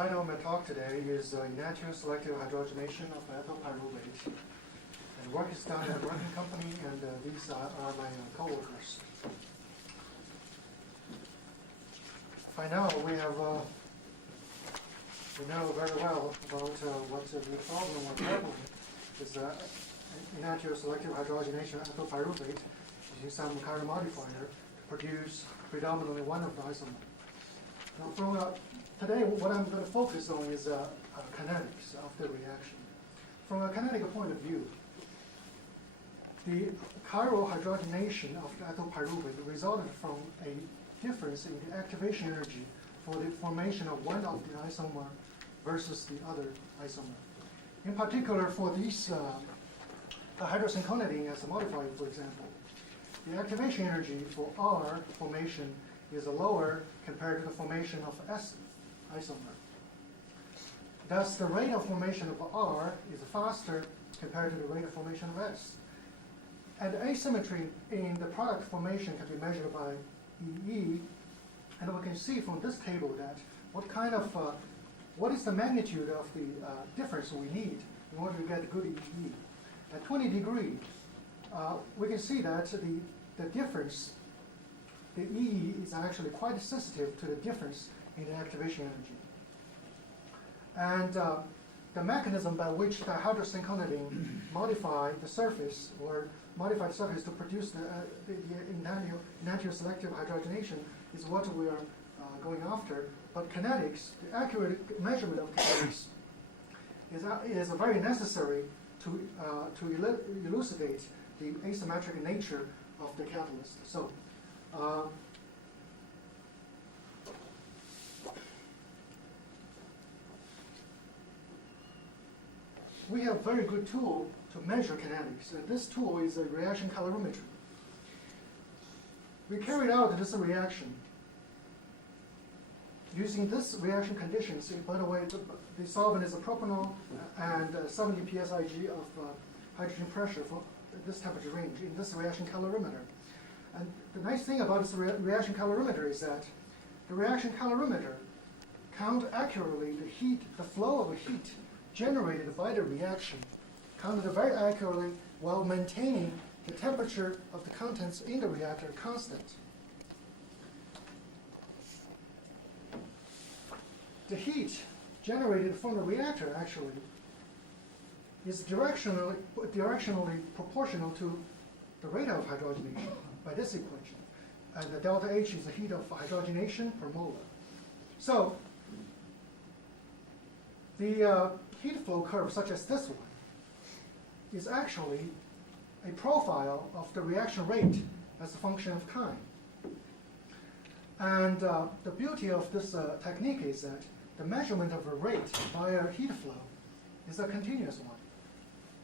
title of my talk today is Enantioselective hydrogenation of ethyl pyruvate. And work is done at a working company, and these are my co-workers. By now, we know very well about what the problem or problem is enantioselective hydrogenation of ethyl pyruvate using some chiral modifier to produce predominantly one of the isomers. Now, today, what I'm going to focus on is kinetics of the reaction. From a kinetic point of view, the chiral hydrogenation of the ethyl pyruvate resulted from a difference in the activation energy for the formation of one of the isomer versus the other isomer. In particular, for these the hydroxyconidine as a modifier, for example, the activation energy for R formation is lower compared to the formation of S isomer. Thus, the rate of formation of R is faster compared to the rate of formation of S. And asymmetry in the product formation can be measured by EE, and we can see from this table that what is the magnitude of the difference we need in order to get good EE. At 20 degrees, we can see that the difference, the EE is actually quite sensitive to the difference in the activation energy. And the mechanism by which the hydroxyconidine modify the surface to produce the enantioselective hydrogenation is what we are going after. But kinetics, the accurate measurement of kinetics, is very necessary to elucidate the asymmetric nature of the catalyst. So, we have a very good tool to measure kinetics, and this tool is a reaction calorimetry. We carried out this reaction using this reaction conditions. By the way, the solvent is a propanol and 70 psig of hydrogen pressure for this temperature range in this reaction calorimeter. And the nice thing about this reaction calorimeter is that the reaction calorimeter counts accurately the flow of heat generated by the reaction, counted very accurately while maintaining the temperature of the contents in the reactor constant. The heat generated from the reactor actually is directionally proportional to the rate of hydrogenation by this equation. And the delta H is the heat of hydrogenation per molar. So the heat flow curve, such as this one, is actually a profile of the reaction rate as a function of time. And the beauty of this technique is that the measurement of a rate via heat flow is a continuous one.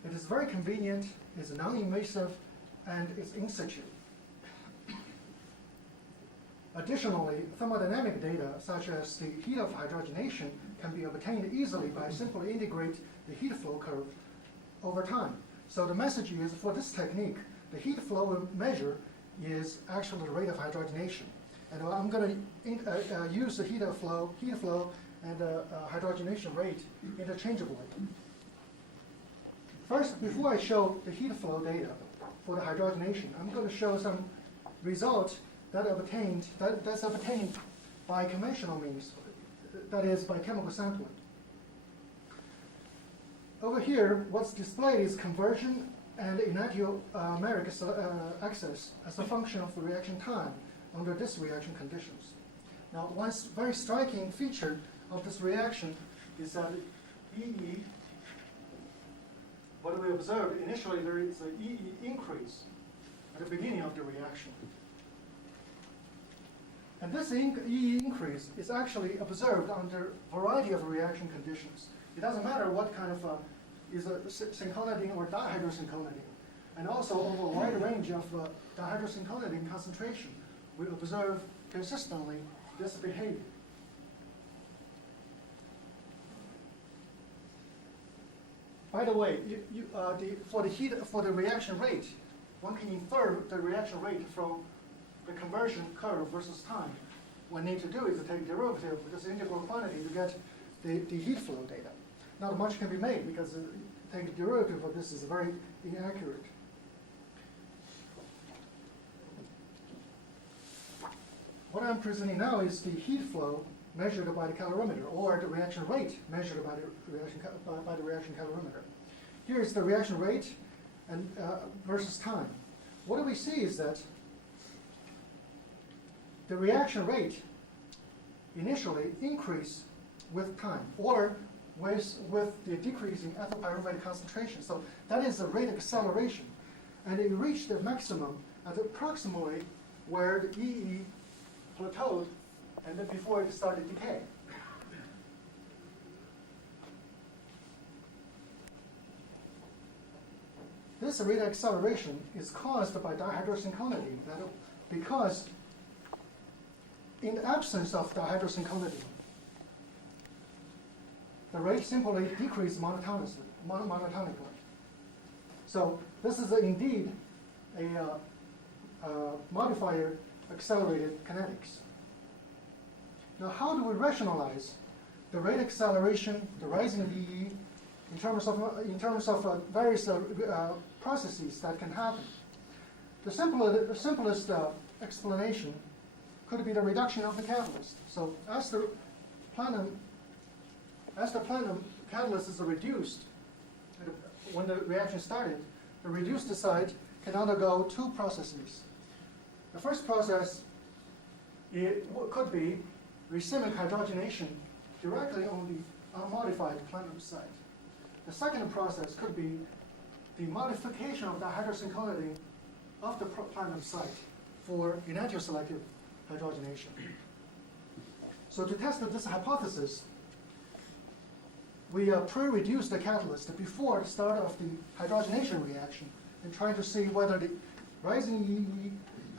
It is very convenient, it's non-invasive, and it's in situ. Additionally, thermodynamic data, such as the heat of hydrogenation, can be obtained easily by simply integrate the heat flow curve over time. So the message is, for this technique, the heat flow measure is actually the rate of hydrogenation. And I'm going to use the heat flow and hydrogenation rate interchangeably. First, before I show the heat flow data for the hydrogenation, I'm going to show some results that's obtained by conventional means, that is, by chemical sampling. Over here, what's displayed is conversion and enantiomeric excess as a function of the reaction time under this reaction conditions. Now, one very striking feature of this reaction is that EE, what we observed initially, there is an EE increase at the beginning of the reaction. And this EE increase is actually observed under a variety of reaction conditions. It doesn't matter what kind of is a synconidine or dihydrosynconnidine. And also over a wide range of dihydrosynconnidine concentration, we observe consistently this behavior. By the way, for the reaction rate, one can infer the reaction rate from the conversion curve versus time. What we need to do is to take derivative of this integral quantity to get the heat flow data. Not much can be made because taking the derivative of this is very inaccurate. What I'm presenting now is the heat flow measured by the calorimeter, or the reaction rate measured by the reaction calorimeter. Here is the reaction rate and versus time. What do we see is that the reaction rate initially increase with time, or with the decreasing ethyl pyruvate concentration. So that is the rate of acceleration. And it reached the maximum at approximately where the EE plateaued and then before it started decay. This rate of acceleration is caused by dihydrosynchronity, because in the absence of dihydrosynchronity, the rate simply decreases monotonically. So this is indeed a modifier accelerated kinetics. Now, how do we rationalize the rate acceleration, the rising of EE, in terms of various processes that can happen? The simplest explanation could be the reduction of the catalyst. So as the platinum catalyst is reduced, when the reaction started, the reduced site can undergo two processes. The first process could be racemic hydrogenation directly on the unmodified platinum site. The second process could be the modification of the hydrosynchronity of the platinum site for enantioselective hydrogenation. So to test this hypothesis, we pre-reduce the catalyst before the start of the hydrogenation reaction and try to see whether the rising EE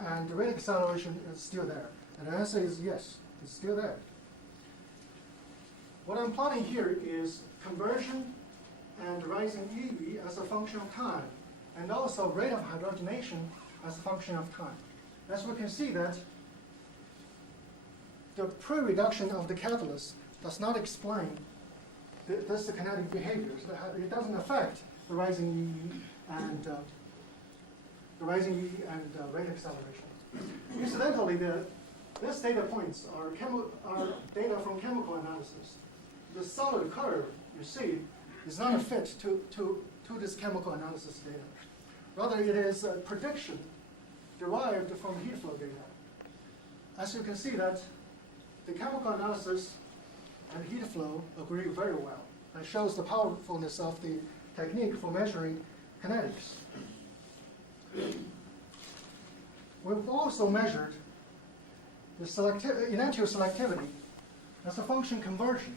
and the rate acceleration is still there. And the answer is yes, it's still there. What I'm plotting here is conversion and rising EE as a function of time, and also rate of hydrogenation as a function of time. As we can see that the pre-reduction of the catalyst does not explain this kinetic behavior. So it doesn't affect the rising EE and rate acceleration. Incidentally, these data points are data from chemical analysis. The solid curve you see is not a fit to this chemical analysis data. Rather, it is a prediction derived from heat flow data. As you can see that the chemical analysis and heat flow agree very well. That shows the powerfulness of the technique for measuring kinetics. We've also measured the enantioselectivity as a function conversion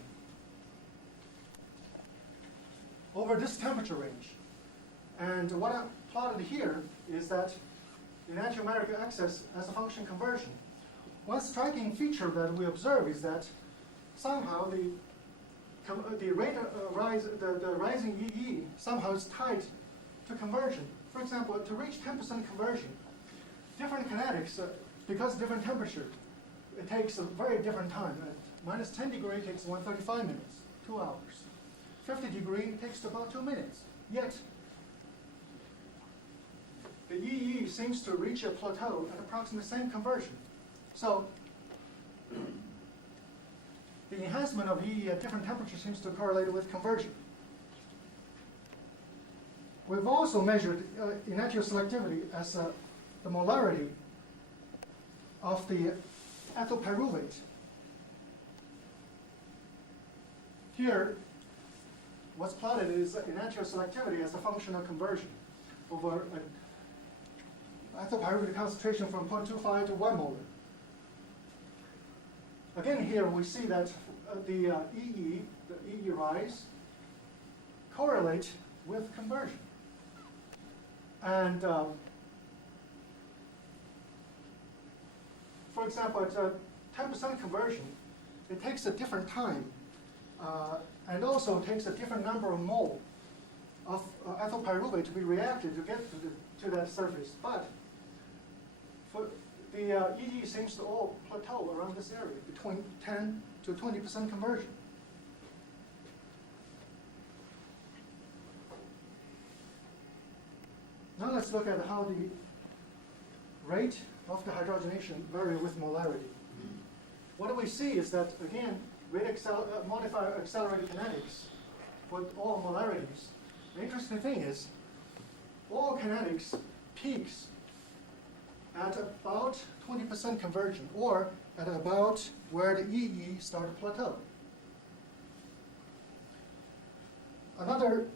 over this temperature range. And what I plotted here is that enantiomeric excess as a function conversion. One striking feature that we observe is that somehow the rate of the rising EE somehow is tied to conversion. For example, to reach 10% conversion, different kinetics, because different temperature, it takes a very different time. At minus 10 degrees takes 135 minutes, 2 hours. 50 degrees takes about 2 minutes. Yet, the EE seems to reach a plateau at approximately the same conversion. So, the enhancement of EE at different temperatures seems to correlate with conversion. We've also measured enantioselectivity as the molarity of the ethyl pyruvate. Here, what's plotted is enantioselectivity as a function of conversion over ethyl pyruvate concentration from 0.25 to 1 molar. Again, here we see that the EE rise correlate with conversion. And for example, at 10% conversion, it takes a different time and also takes a different number of mole of ethyl pyruvate to be reacted to get to that surface. But for the EE seems to all plateau around this area, between 10 to 20% conversion. Now let's look at how the rate of the hydrogenation vary with molarity. What do we see is that, again, modifier accelerated kinetics for all molarities. The interesting thing is all kinetics peaks at about 20% conversion, or at about where the EE start to plateau. Another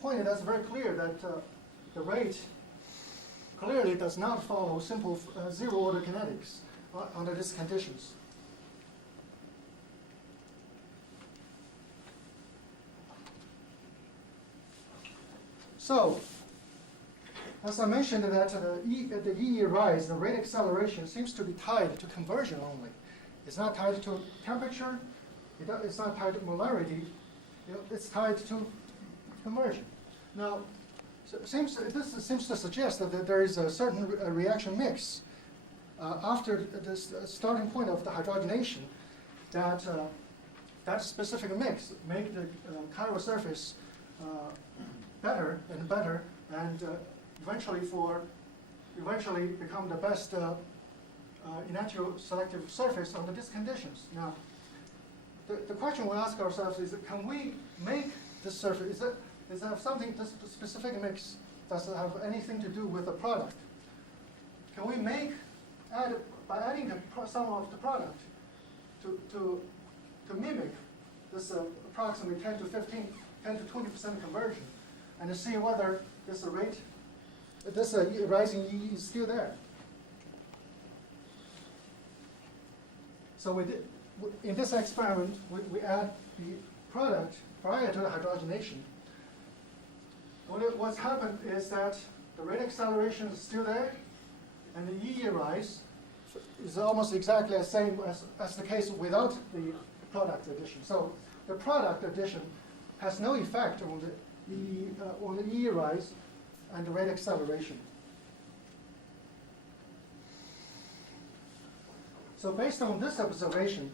point that's very clear that the rate clearly does not follow simple zero-order kinetics under these conditions. So, as I mentioned, that the EE rise, the rate acceleration seems to be tied to conversion only. It's not tied to temperature. It's not tied to molarity. It's tied to conversion. Now, this seems to suggest that there is a certain reaction mix after this starting point of the hydrogenation, that that specific mix make the chiral surface better and better, and eventually become the best enantioselective surface under these conditions. Now, the question we ask ourselves is, can we make this surface? Is that something, this specific mix, does it have anything to do with the product? Can we by adding some of the product to mimic this approximately 10 to 20% conversion, and to see whether this rising E is still there? So in this experiment, we add the product prior to the hydrogenation. What's happened is that the rate acceleration is still there, and the EE rise is almost exactly the same as the case without the product addition. So the product addition has no effect on the EE rise and the rate acceleration. So based on this observation,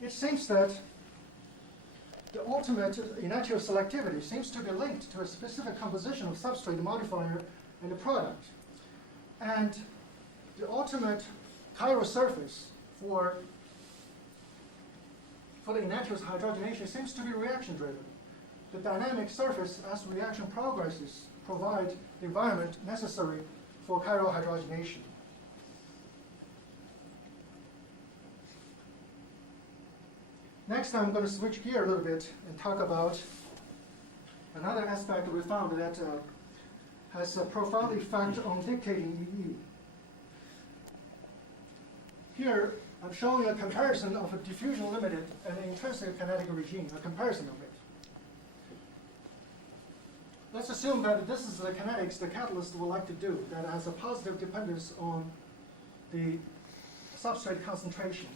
it seems that the ultimate enantioselectivity seems to be linked to a specific composition of substrate modifier and the product. And the ultimate chiral surface for the enantiose hydrogenation seems to be reaction driven. The dynamic surface, as reaction progresses, provide the environment necessary for chiral hydrogenation. Next, I'm going to switch gear a little bit and talk about another aspect we found that has a profound effect on dictating EE. Here, I'm showing a comparison of a diffusion limited and intrinsic kinetic regime, a comparison of it. Let's assume that this is the kinetics the catalyst would like to do, that has a positive dependence on the substrate concentration.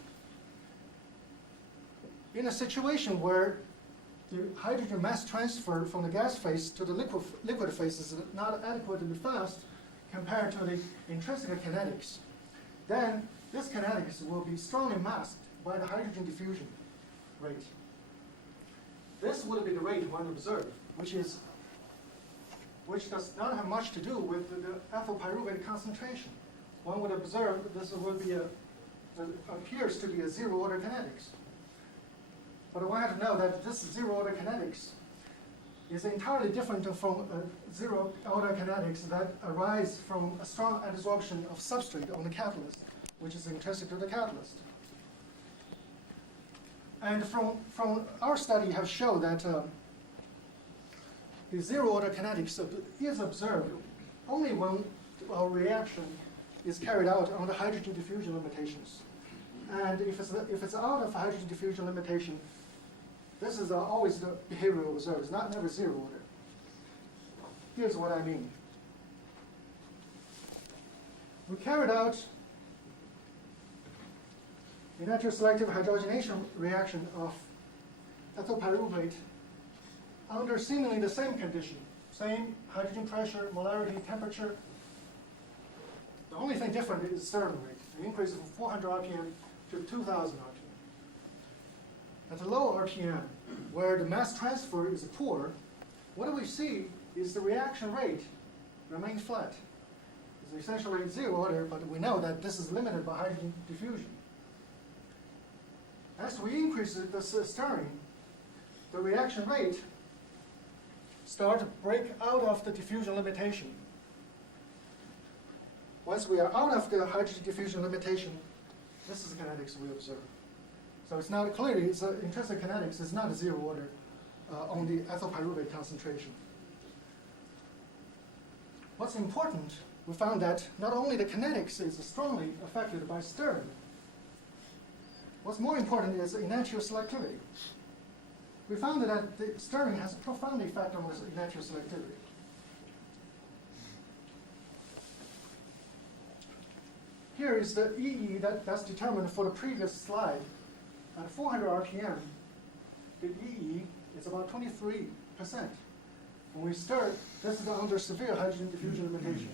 In a situation where the hydrogen mass transfer from the gas phase to the liquid phase is not adequately fast compared to the intrinsic kinetics, then this kinetics will be strongly masked by the hydrogen diffusion rate. This would be the rate one observed, which does not have much to do with the ethyl pyruvate concentration. One would observe this would be appears to be a zero-order kinetics. But we have to know that this zero-order kinetics is entirely different from zero-order kinetics that arise from a strong adsorption of substrate on the catalyst, which is intrinsic to the catalyst. And from our study have shown that the zero-order kinetics is observed only when our reaction is carried out under hydrogen diffusion limitations. And if it's out of hydrogen diffusion limitation, this is always the behavioral observed. It's never zero order. Here's what I mean. We carried out the enantioselective hydrogenation reaction of ethyl pyruvate under seemingly the same condition, same hydrogen pressure, molarity, temperature. The only thing different is stirring rate. An increase from 400 RPM to 2,000 RPM. At the low RPM, where the mass transfer is poor, what do we see is the reaction rate remains flat. It's essentially zero order, but we know that this is limited by hydrogen diffusion. As we increase the stirring, the reaction rate starts to break out of the diffusion limitation. Once we are out of the hydrogen diffusion limitation, this is the kinetics we observe. So it's not clearly, it's intrinsic kinetics is not a zero order on the ethyl pyruvate concentration. What's important, we found that not only the kinetics is strongly affected by stirring, what's more important is enantioselectivity. We found that the stirring has a profound effect on this enantioselectivity. Here is the EE that's determined for the previous slide. At 400 RPM, the EE is about 23%. When we stir, this is under severe hydrogen diffusion limitation.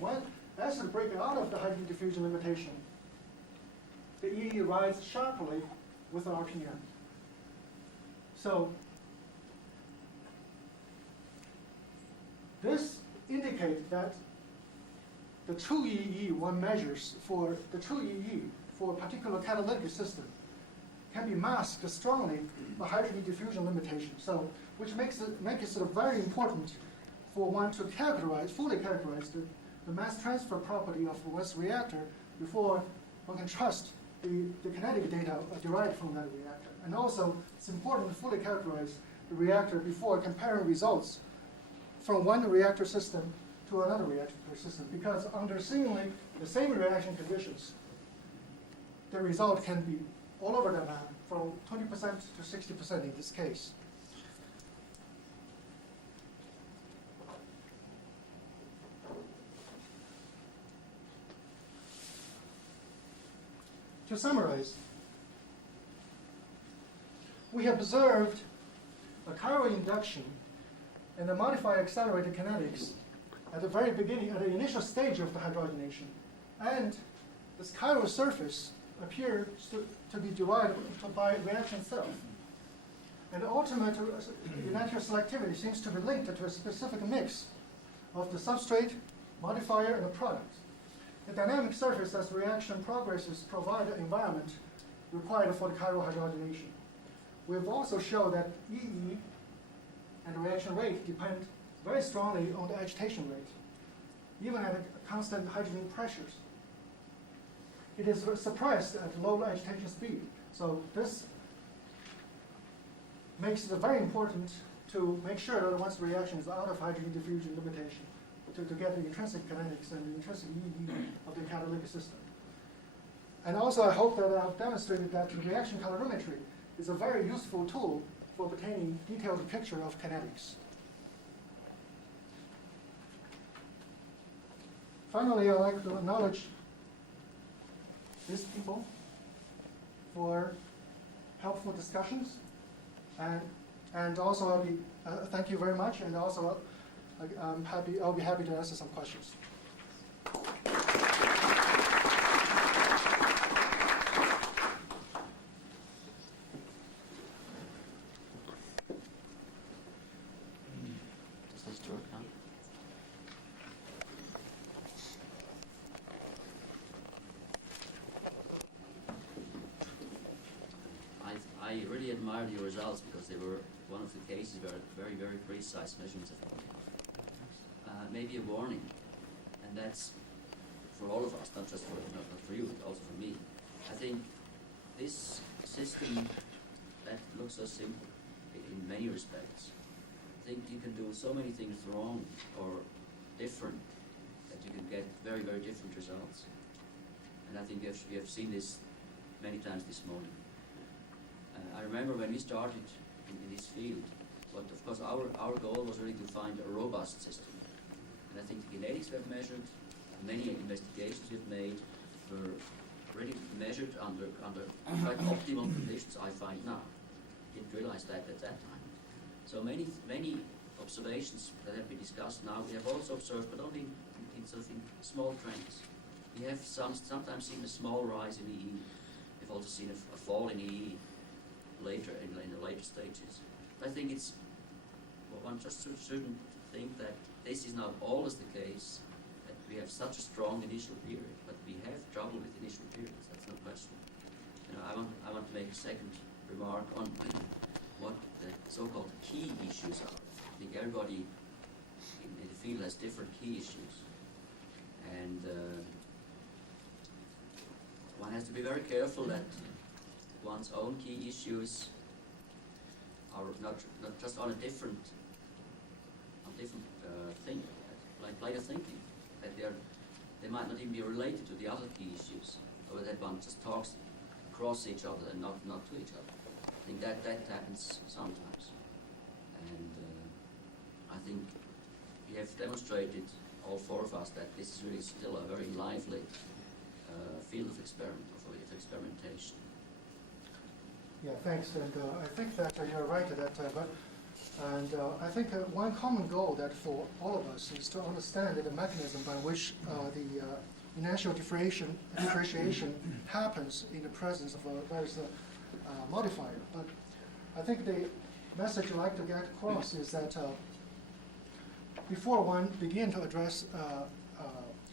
As we break out of the hydrogen diffusion limitation, the EE rises sharply with the RPM. So this indicates that the true EE one measures for the true EE for a particular catalytic system can be masked strongly by hydrogen diffusion limitation. So, which makes it sort of very important for one to fully characterize the mass transfer property of one's reactor before one can trust the kinetic data derived from that reactor. And also, it's important to fully characterize the reactor before comparing results from one reactor system to another reactor system, because under seemingly the same reaction conditions, the result can be all over the map, from 20% to 60% in this case. To summarize, we have observed a chiral induction and a modified accelerated kinetics at the very beginning, at the initial stage of the hydrogenation. And this chiral surface appears to be derived by reaction itself. And the ultimate enantioselectivity seems to be linked to a specific mix of the substrate, modifier, and the product. The dynamic surface as reaction progresses provide an environment required for the chiral hydrogenation. We have also shown that EE and the reaction rate depend very strongly on the agitation rate, even at constant hydrogen pressures. It is suppressed at low agitation speed. So this makes it very important to make sure that once the reaction is out of hydrogen diffusion limitation, to get the intrinsic kinetics and the intrinsic EE of the catalytic system. And also I hope that I've demonstrated that the reaction calorimetry is a very useful tool for obtaining detailed picture of kinetics. Finally, I'd like to acknowledge these people for helpful discussions, and also I'll be thank you very much, and also I'll be happy to answer some questions. Does this work now? I really admired your results because they were one of the cases where very, very precise measurements have come out. Maybe a warning, and that's for all of us, not just for not for you, but also for me. I think this system that looks so simple in many respects, I think you can do so many things wrong or different that you can get very, very different results. And I think we have seen this many times this morning. I remember when we started in this field, but of course our goal was really to find a robust system. And I think the kinetics we have measured, many investigations we've made were really measured under quite optimal conditions, I find now. Didn't realize that at that time. So many observations that have been discussed now, we have also observed, but only in sort of in small trends. We have sometimes seen a small rise in EE. We've also seen a fall in EE later in the later stages. I think it's one just shouldn't think that this is not always the case, that we have such a strong initial period, but we have trouble with initial periods, that's no question. You know, I want to make a second remark on what the so-called key issues are. I think everybody in the field has different key issues. And one has to be very careful that one's own key issues are not just on a different thing, like line of thinking, that they might not even be related to the other key issues, or that one just talks across each other and not to each other. I think that happens sometimes, and I think we have demonstrated, all four of us, that this is really still a very lively field of experimentation. Yeah, thanks. And I think that you're right at that. I think one common goal that for all of us is to understand the mechanism by which the enantioselective differentiation happens in the presence of various modifier. But I think the message I'd like to get across is that before one begin to address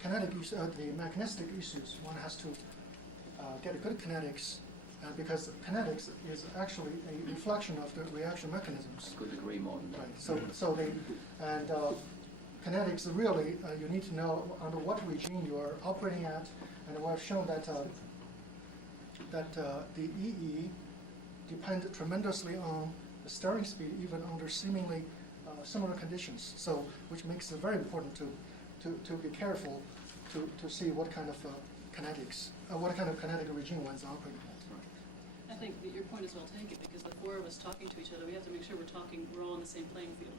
kinetic the mechanistic issues, one has to get a good kinetics, because kinetics is actually a reflection of the reaction mechanisms. Could agree more than that. Right. So kinetics really you need to know under what regime you are operating at, and we've shown that the EE depends tremendously on the stirring speed, even under seemingly similar conditions. So, which makes it very important to be careful to see what kind of kinetics, what kind of kinetic regime one's operating at. I think that your point is well taken, because the four of us talking to each other, we have to make sure we're all on the same playing field.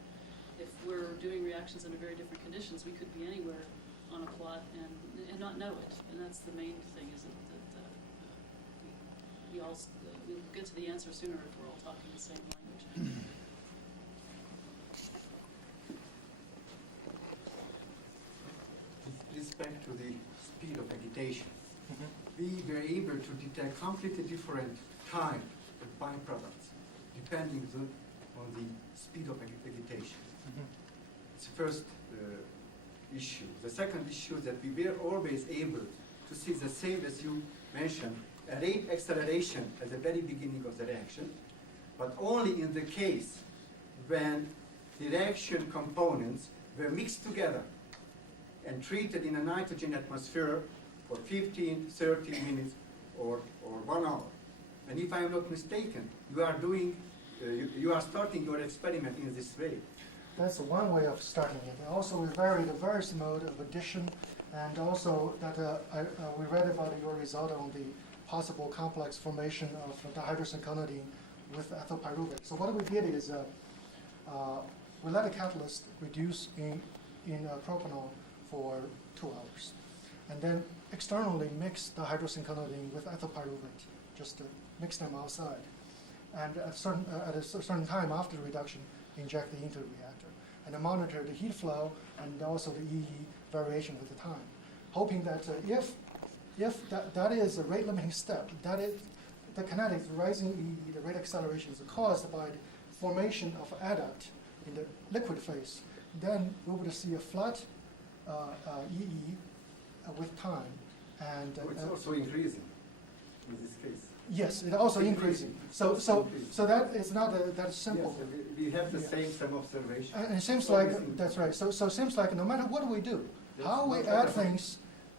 If we're doing reactions under very different conditions, we could be anywhere on a plot and not know it. And that's the main thing, is that we'll get to the answer sooner if we're all talking the same language. With respect to the speed of agitation, we were able to detect completely different type of byproducts depending on the speed of agitation. It's the first issue. The second issue is that we were always able to see the same, as you mentioned, a rate acceleration at the very beginning of the reaction, but only in the case when the reaction components were mixed together and treated in a nitrogen atmosphere for 15, 30 minutes, or 1 hour. And if I am not mistaken, you are doing, you are starting your experiment in this way. That's one way of starting it. Also, we vary the various mode of addition, and also that we read about your result on the possible complex formation of dihydrogenation with ethyl pyruvate. So what we did is we let the catalyst reduce in propanol for 2 hours, and then externally mix the hydrogenation with ethyl pyruvate, just to mix them outside. And at a certain time after the reduction, inject it into the reactor. And then monitor the heat flow and also the EE variation with the time, hoping that if that is a rate limiting step, that is the kinetics, the rising EE, the rate acceleration is caused by the formation of adduct in the liquid phase, then we would see a flat EE with time. And it's also increasing in this case. Yes, it also increasing. So that is not that simple. Yes, we have the same observation. And it seems like that's right. So it seems like no matter what we do, how we add things,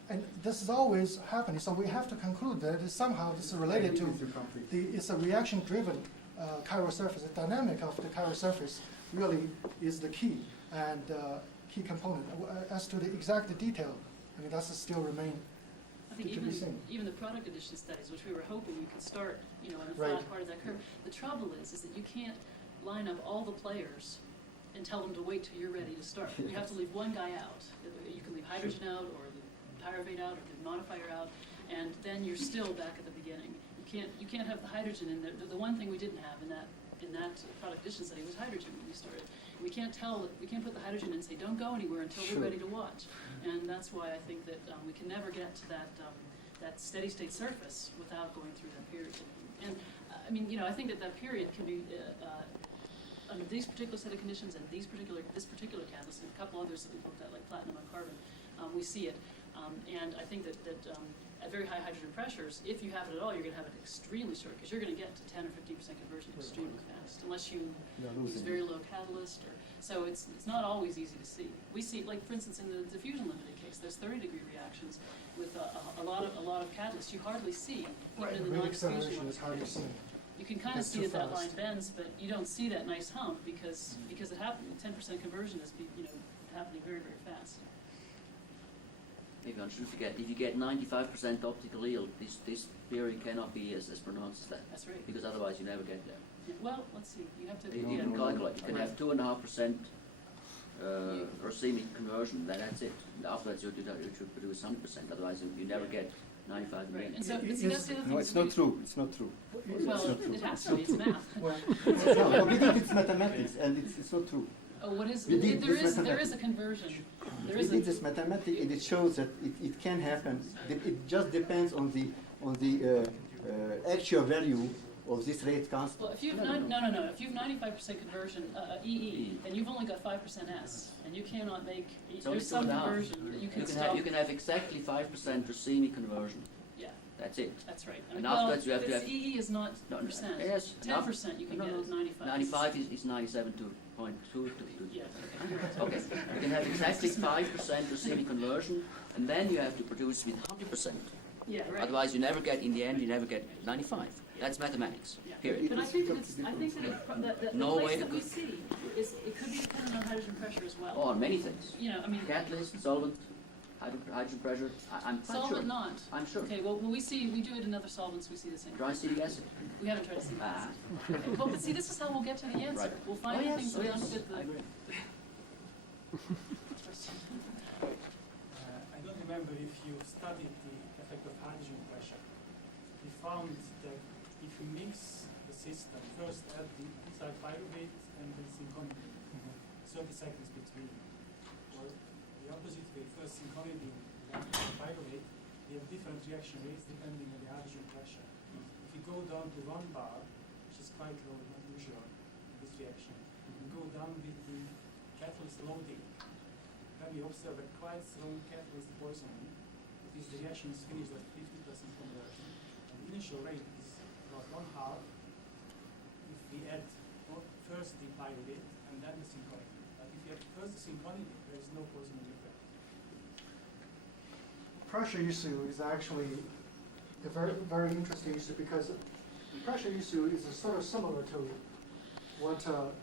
and this is always happening. So we have to conclude that somehow this is related to it's a reaction-driven chiral surface. The dynamic of the chiral surface really is the key and key component. As to the exact detail, I mean that's still remain. I think even the product addition studies, which we were hoping we could start, in a flat part of that curve. The trouble is that you can't line up all the players and tell them to wait till you're ready to start. You have to leave one guy out. You can leave hydrogen out, or the pyruvate out, or the modifier out, and then you're still back at the beginning. You can't have the hydrogen in there. The one thing we didn't have in that product addition study was hydrogen when we started. We can't put the hydrogen in and say don't go anywhere until we're ready to watch. And that's why I think that we can never get to that steady state surface without going through that period. And I mean, I think that period can be under these particular set of conditions and this particular catalyst and a couple others that we've looked at, like platinum and carbon, we see it. And I think that at very high hydrogen pressures, if you have it at all, you're going to have it extremely short, because you're going to get to 10 or 15% conversion extremely fast, unless you use very low catalyst. So it's not always easy to see. We see, like for instance, in the diffusion limited case, there's 30-degree reactions with a lot of catalyst. You hardly see even in the non-diffusion ones. You can kind of see that line bends, but you don't see that nice hump because it happened. 10% conversion is happening very, very fast. Maybe I should forget, if you get 95% optical yield, this theory cannot be as pronounced as that. That's right. Because otherwise you never get there. Yeah, well, let's see. You have to. You can calculate. You can have 2.5% racemic conversion. That's it. Afterwards you should produce 100%. Otherwise you never get 95 Right. again. And so, but see, that's the other thing. No, it's not true. It's not true. Well, it has to be. It's math. No, we did it's mathematics, and it's not true. Oh, what is? We did There this is a conversion. There We is did this mathematics, and it shows that it can happen. It just depends on the actual value of this rate constant. Well, if you've no. If you've 95% conversion EE, then you've only got 5% S, and you cannot make. It's only There's some 2.5. conversion that you can stop. You can have exactly 5% racemic conversion. Yeah, That's it. that's right. And afterwards you have to this have- EE is not No, percent. yes. 10% you can get at 95. 95 is 97.2. Yeah. Okay. You can have exactly 5% racemic conversion, and then you have to produce with 100%. Yeah, right. Otherwise, you never get, in the end, you never get 95. That's mathematics. Yeah. Period. But I think that No the way place to that we go- see is it could be dependent on hydrogen pressure as well. Or many things. You know, I mean, Catalyst, solvent, hydrogen pressure. I'm quite sure. solvent not. I'm sure. Okay, well, we do it in other solvents, we see the same. Dry acetic acid. We haven't tried to see Ah. that. But see, this is how we'll get to the answer. Right. We'll find the things that don't fit the. I agree. I don't remember if you studied the effect of hydrogen pressure. We found that if you mix the system, first add the ethyl pyruvate and then synchronidine, 30 seconds between. Or the opposite way, first synchronidine, then ethyl pyruvate, they have different reaction rates depending on the hydrogen pressure. If you go down to 1 bar, which is quite low, not usual, this reaction, you go down with the catalyst loading, then we observe a quite strong catalyst poisoning. The reaction is finished at 50% conversion. And the initial rate is about 1/2 if we add first the pyruvate and then the synchronidine. But if you add first the synchronidine, there is no poisoning effect. Pressure issue is actually a very, very interesting issue because the pressure issue is sort of similar to what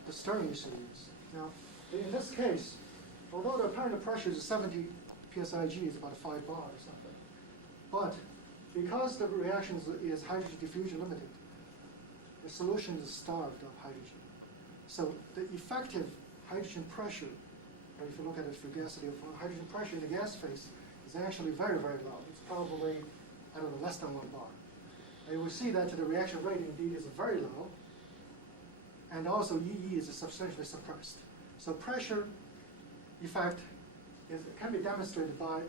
the stirring issue is. Now, in this case, although the apparent pressure is 70 psig, is about 5 bar or something, but because the reaction is hydrogen diffusion limited, the solution is starved of hydrogen. So the effective hydrogen pressure, and if you look at the fugacity of hydrogen pressure in the gas phase, is actually very, very low. It's probably, I don't know, less than 1 bar. And you will see that the reaction rate indeed is very low, and also EE is substantially suppressed. So pressure effect can be demonstrated by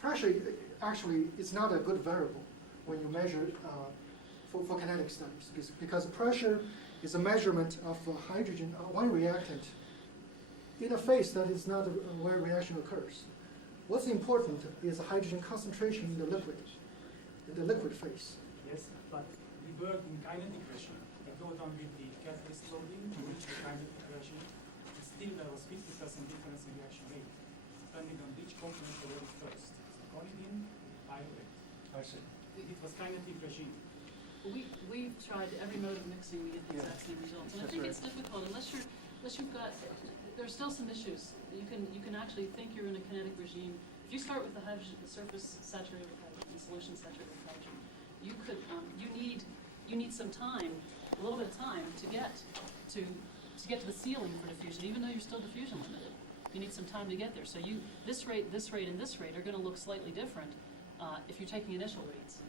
pressure. Actually, it's not a good variable when you measure for kinetic studies because pressure is a measurement of hydrogen, one reactant, in a phase that is not where reaction occurs. What's important is the hydrogen concentration in the liquid phase. Yes, but we work in kinetic pressure. We go down with the catalyst loading to reach the kinetic pressure. And still there was 50% difference in reaction rate, depending on which component we added first. Synchronidine, pyruvate. I see. It was kinetic regime. We've tried every mode of mixing, we get the Yeah. exact same results. And I That's think right. it's difficult unless you've got, there's still some issues. You can actually think you're in a kinetic regime. If you start with the hydrogen, the surface saturated with hydrogen, the solution saturated with hydrogen, you could, you need some time, a little bit of time to get to the ceiling for diffusion, even though you're still diffusion limited. You need some time to get there. So this rate, and this rate are going to look slightly different if you're taking initial rates,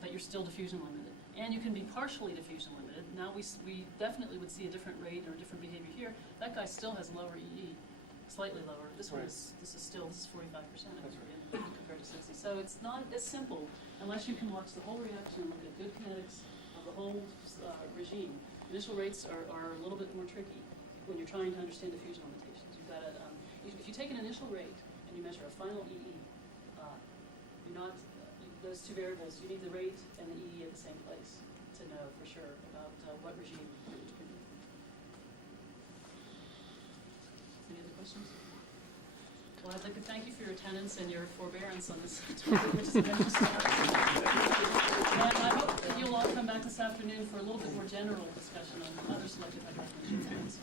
but you're still diffusion limited. And you can be partially diffusion limited. Now we definitely would see a different rate or a different behavior here. That guy still has lower EE, slightly lower. This one Right. this is 45% That's compared to 60. So it's not as simple unless you can watch the whole reaction and look at good kinetics of the whole regime. Initial rates are a little bit more tricky when you're trying to understand diffusion limitations. You've got to, if you take an initial rate and you measure a final EE, you're not, those two variables, you need the rate and the EE at the same place to know for sure about what regime you're determining. Any other questions? Well, I'd like to thank you for your attendance and your forbearance on this topic, which is an interesting topic. And I hope that you'll all come back this afternoon for a little bit more general discussion on other selective hydrogenation.